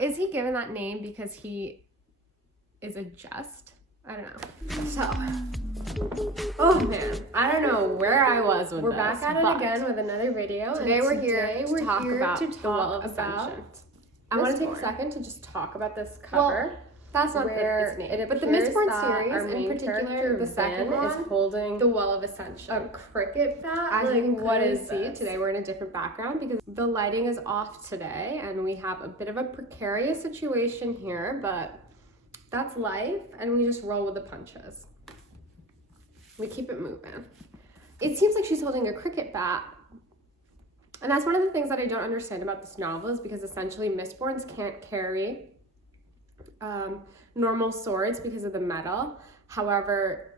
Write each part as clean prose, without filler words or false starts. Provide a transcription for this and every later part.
is he given that name because he is a jest? I don't know. So, oh man, I don't know where I was with We're this. back at it again with another video. Today we're here to talk about the Wall of Ascension. I want to take a second to just talk about this cover. Well, that's not its name. But the Mistborn series, in particular, the second one, is holding the Wall of Ascension. a cricket bat. As you can what clearly is see, this? today we're in a different background because the lighting is off today and we have a bit of a precarious situation here, but that's life and we just roll with the punches. We keep it moving. It seems like she's holding a cricket bat. And that's one of the things that I don't understand about this novel is because essentially mistborns can't carry normal swords because of the metal. However,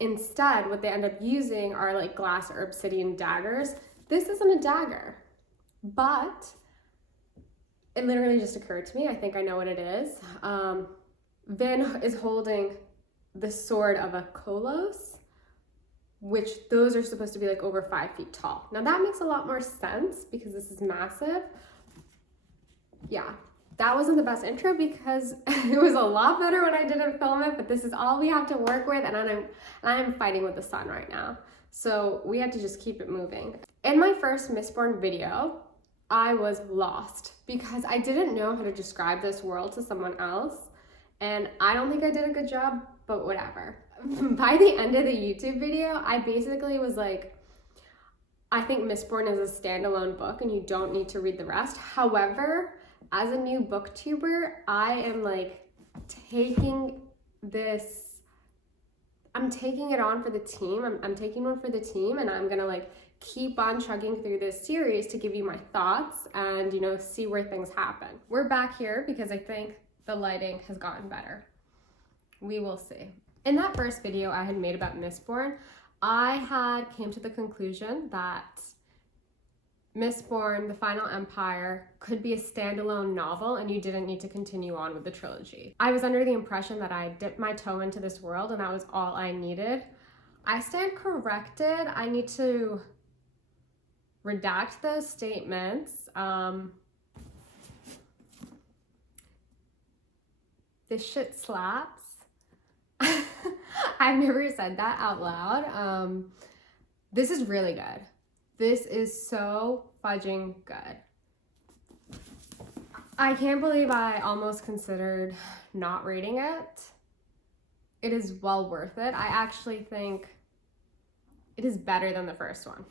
instead, what they end up using are like glass or obsidian daggers. This isn't a dagger, but it literally just occurred to me. I think I know what it is. Vin is holding the sword of a kolos, which those are supposed to be like over 5 feet tall. Now that makes a lot more sense because this is massive. Yeah, that wasn't the best intro because it was a lot better when I didn't film it, but this is all we have to work with and I'm fighting with the sun right now. So we had to just keep it moving. In my first Mistborn video, I was lost because I didn't know how to describe this world to someone else. And I don't think I did a good job, but whatever. By the end of the YouTube video, I basically was like, I think Mistborn is a standalone book and you don't need to read the rest. However, as a new booktuber, I am like taking this, I'm taking it on for the team. I'm taking one for the team and I'm gonna like keep on chugging through this series to give you my thoughts and, you know, see where things happen. We're back here because I think the lighting has gotten better. We will see. In that first video I had made about Mistborn, I came to the conclusion that Mistborn, The Final Empire, could be a standalone novel and you didn't need to continue on with the trilogy. I was under the impression that I dipped my toe into this world and that was all I needed. I stand corrected. I need to redact those statements. This shit slaps. I've never said that out loud. This is really good. This is so fudging good. I can't believe I almost considered not reading it. It is well worth it. I actually think it is better than the first one.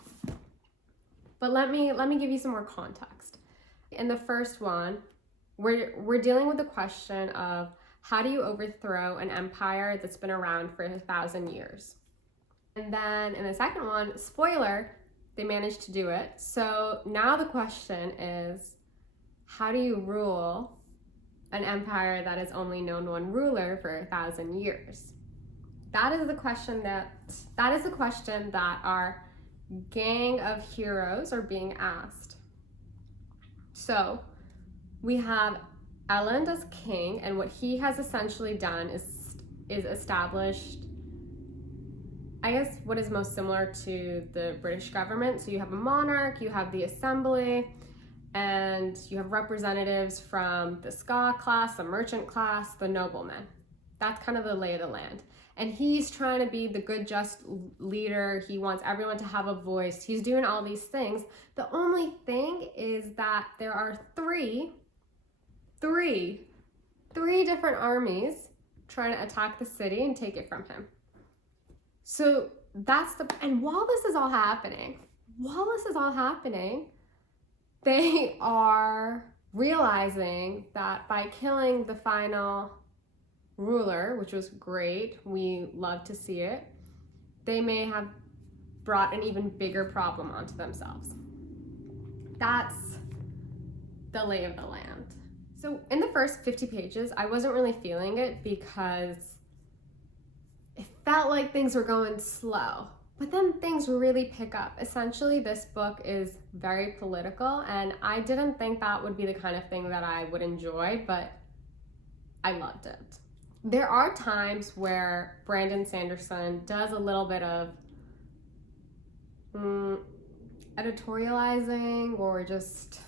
But let me give you some more context. In the first one, we're dealing with the question of how do you overthrow an empire that's been around for 1,000 years? And then in the second one, spoiler, they managed to do it. So now the question is, how do you rule an empire that has only known one ruler for 1,000 years? That is the question that our gang of heroes are being asked. So we have Elend as king, and what he has essentially done is established, I guess, what is most similar to the British government. So you have a monarch, you have the assembly, and you have representatives from the ska class, the merchant class, the noblemen. That's kind of the lay of the land. And he's trying to be the good, just leader. He wants everyone to have a voice. He's doing all these things. The only thing is that there are three different armies trying to attack the city and take it from him. So and while this is all happening, they are realizing that by killing the final ruler, which was great, we love to see it, they may have brought an even bigger problem onto themselves. That's the lay of the land. So in the first 50 pages, I wasn't really feeling it because it felt like things were going slow, but then things really pick up. Essentially, this book is very political, and I didn't think that would be the kind of thing that I would enjoy, but I loved it. There are times where Brandon Sanderson does a little bit of editorializing or just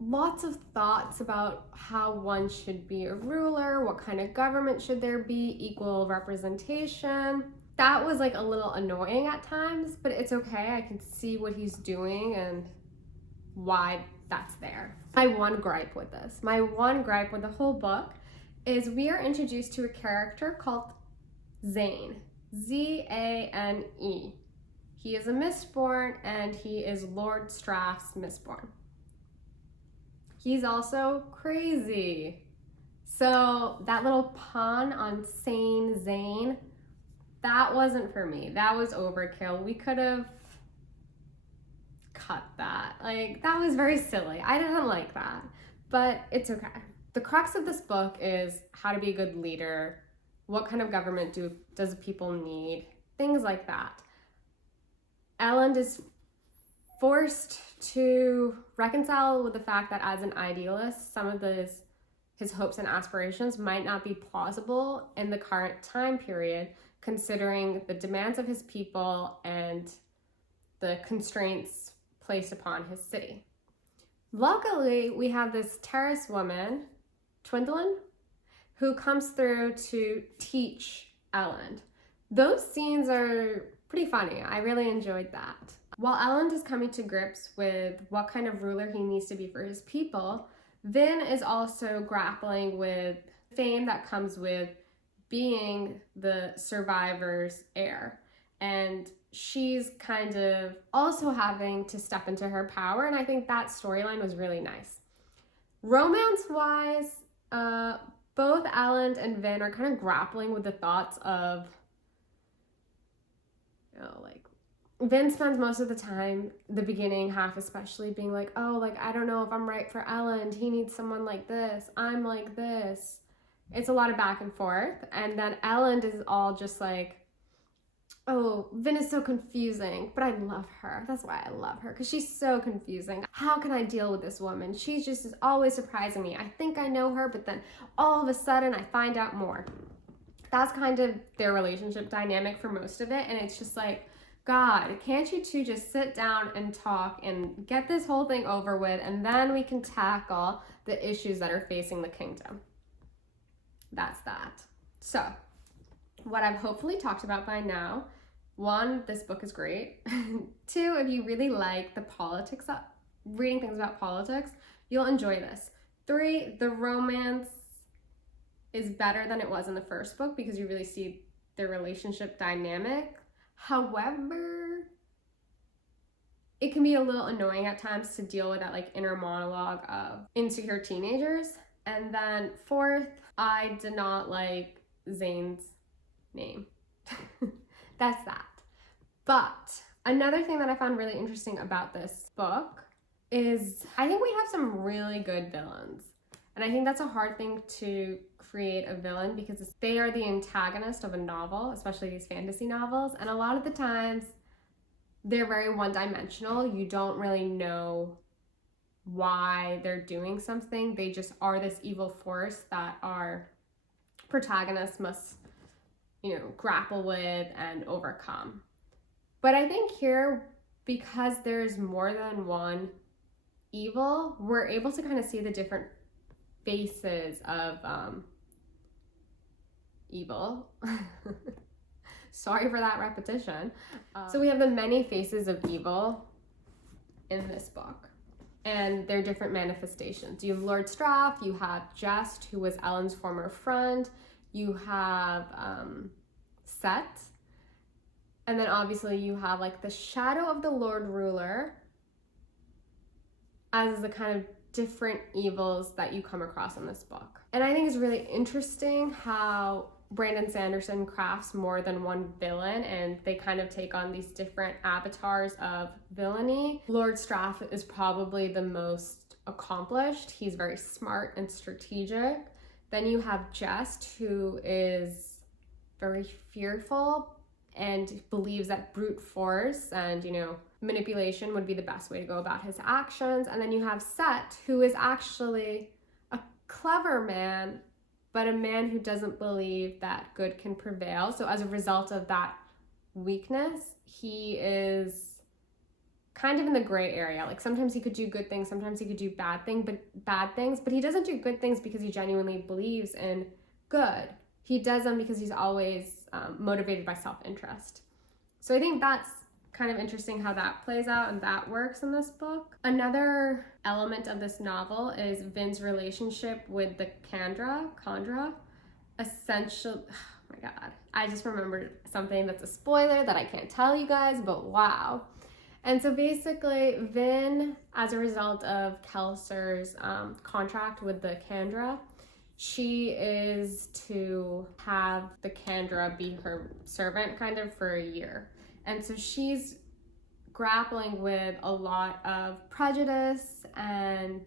lots of thoughts about how one should be a ruler, what kind of government should there be, equal representation. That was like a little annoying at times, but it's okay. I can see what he's doing and why that's there. My one gripe with this, my one gripe with the whole book is we are introduced to a character called Zane, Z-A-N-E. He is a mistborn and he is Lord Straff's mistborn. He's also crazy. So that little pun on sane Zane, that wasn't for me. That was overkill. We could have cut that. Like, that was very silly. I didn't like that, but it's okay. The crux of this book is how to be a good leader, what kind of government does people need, things like that. Elend is forced to reconcile with the fact that as an idealist, some of his hopes and aspirations might not be plausible in the current time period, considering the demands of his people and the constraints placed upon his city. Luckily, we have this terrace woman, Twindlin, who comes through to teach Elend. Those scenes are pretty funny. I really enjoyed that. While Elend is coming to grips with what kind of ruler he needs to be for his people, Vin is also grappling with fame that comes with being the survivor's heir. And she's kind of also having to step into her power, and I think that storyline was really nice. Romance-wise, both Elend and Vin are kind of grappling with the thoughts of, Vin spends most of the time, the beginning half especially, being like, oh, like, I don't know if I'm right for Elend. He needs someone like this. I'm like this. It's a lot of back and forth. And then Elend is all just like, oh, Vin is so confusing, but I love her. That's why I love her, because she's so confusing. How can I deal with this woman? She's just is always surprising me. I think I know her, but then all of a sudden I find out more. That's kind of their relationship dynamic for most of it. And it's just like, God, can't you two just sit down and talk and get this whole thing over with, and then we can tackle the issues that are facing the kingdom. That's that. So, what I've hopefully talked about by now, 1, this book is great. 2, if you really like the politics, reading things about politics, you'll enjoy this. 3, the romance is better than it was in the first book because you really see their relationship dynamic. However, it can be a little annoying at times to deal with that like inner monologue of insecure teenagers. And then 4th, I did not like Zane's name. That's that. But another thing that I found really interesting about this book is I think we have some really good villains. And I think that's a hard thing to create a villain because they are the antagonist of a novel, especially these fantasy novels. And a lot of the times they're very one-dimensional. You don't really know why they're doing something. They just are this evil force that our protagonists must, grapple with and overcome. But I think here, because there's more than one evil, we're able to kind of see the different faces of evil. Sorry for that repetition. So we have the many faces of evil in this book, and their different manifestations. You have Lord Straff, you have Jest, who was Elend's former friend, you have Set, and then obviously you have like the shadow of the Lord Ruler as the kind of different evils that you come across in this book. And I think it's really interesting how Brandon Sanderson crafts more than one villain, and they kind of take on these different avatars of villainy. Lord Straff is probably the most accomplished. He's very smart and strategic. Then you have Jest, who is very fearful and believes that brute force and, manipulation would be the best way to go about his actions. And then you have Set, who is actually a clever man, but a man who doesn't believe that good can prevail. So as a result of that weakness, he is kind of in the gray area. Like sometimes he could do good things, sometimes he could do bad things, but he doesn't do good things because he genuinely believes in good. He does them because he's always motivated by self-interest. So I think that's kind of interesting how that plays out and that works in this book. Another element of this novel is Vin's relationship with the Chandra. Essential, oh my God, I just remembered something that's a spoiler that I can't tell you guys, but wow. And so basically, Vin, as a result of Kelser's contract with the Chandra, she is to have the Chandra be her servant kind of for a year. And so she's grappling with a lot of prejudice and,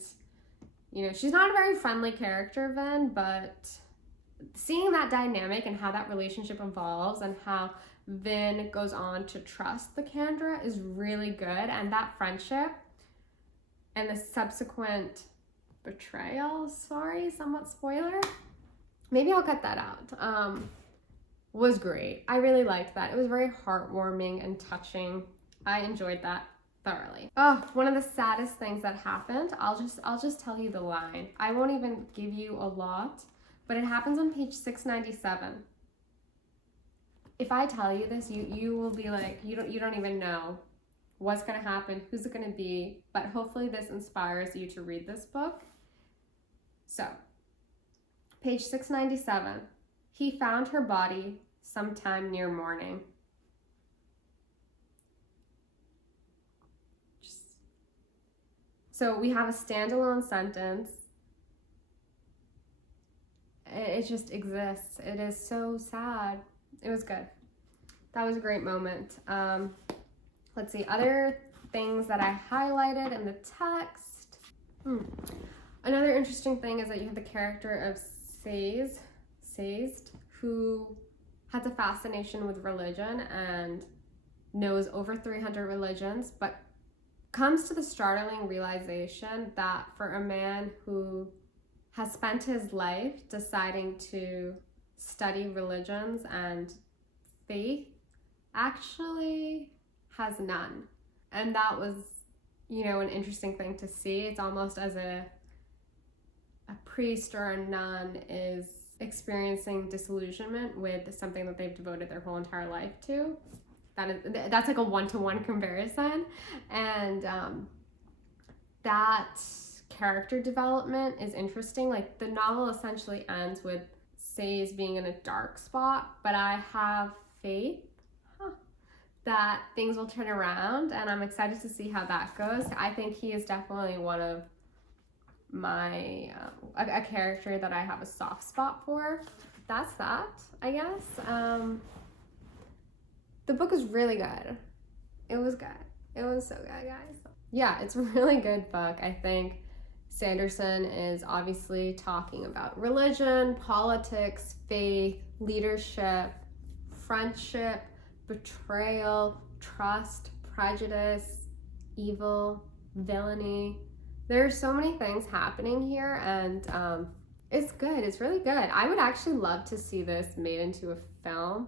you know, she's not a very friendly character, Vin, but seeing that dynamic and how that relationship evolves and how Vin goes on to trust the Chandra is really good. And that friendship and the subsequent betrayal, somewhat spoiler, maybe I'll cut that out, was great. I really liked that. It was very heartwarming and touching. I enjoyed that thoroughly. Oh, one of the saddest things that happened, I'll just tell you the line. I won't even give you a lot, but it happens on page 697. If I tell you this, you will be like, you don't even know what's gonna happen, who's it gonna be, but hopefully this inspires you to read this book. So, page 697. He found her body sometime near morning. So we have a standalone sentence. It just exists. It is so sad. It was good. That was a great moment. Let's see, other things that I highlighted in the text. Another interesting thing is that you have the character of Sazed, who has a fascination with religion and knows over 300 religions, but comes to the startling realization that for a man who has spent his life deciding to study religions and faith, actually has none. And that was, you know, an interesting thing to see. It's almost as a priest or a nun is experiencing disillusionment with something that they've devoted their whole entire life to. That's like a one-to-one comparison. And that character development is interesting. Like the novel essentially ends with Say's being in a dark spot, but I have faith that things will turn around, and I'm excited to see how that goes. I think he is definitely one of my a character that I have a soft spot for. That's that, I guess. The book is really good. It was good. It was so good, guys. Yeah, it's a really good book. I think Sanderson is obviously talking about religion, politics, faith, leadership, friendship, betrayal, trust, prejudice, evil, villainy. There are so many things happening here, and it's good. It's really good. I would actually love to see this made into a film.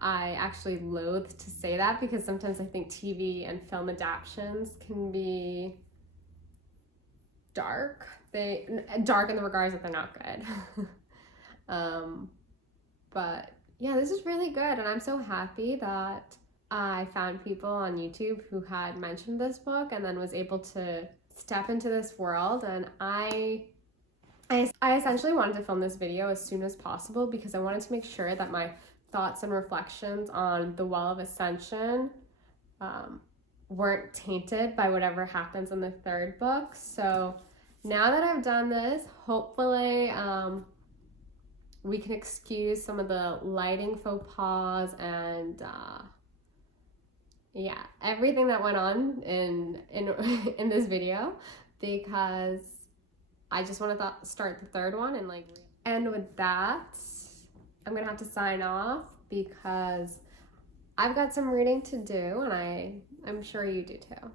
I actually loathe to say that because sometimes I think TV and film adaptations can be dark. Dark in the regards that they're not good. But yeah, this is really good, and I'm so happy that I found people on YouTube who had mentioned this book and then was able to step into this world. And I essentially wanted to film this video as soon as possible because I wanted to make sure that my thoughts and reflections on the Well of Ascension weren't tainted by whatever happens in the third book. So now that I've done this, hopefully we can excuse some of the lighting faux pas and yeah, everything that went on in this video, because I just want to start the third one and with that, I'm gonna have to sign off because I've got some reading to do, and I'm sure you do too.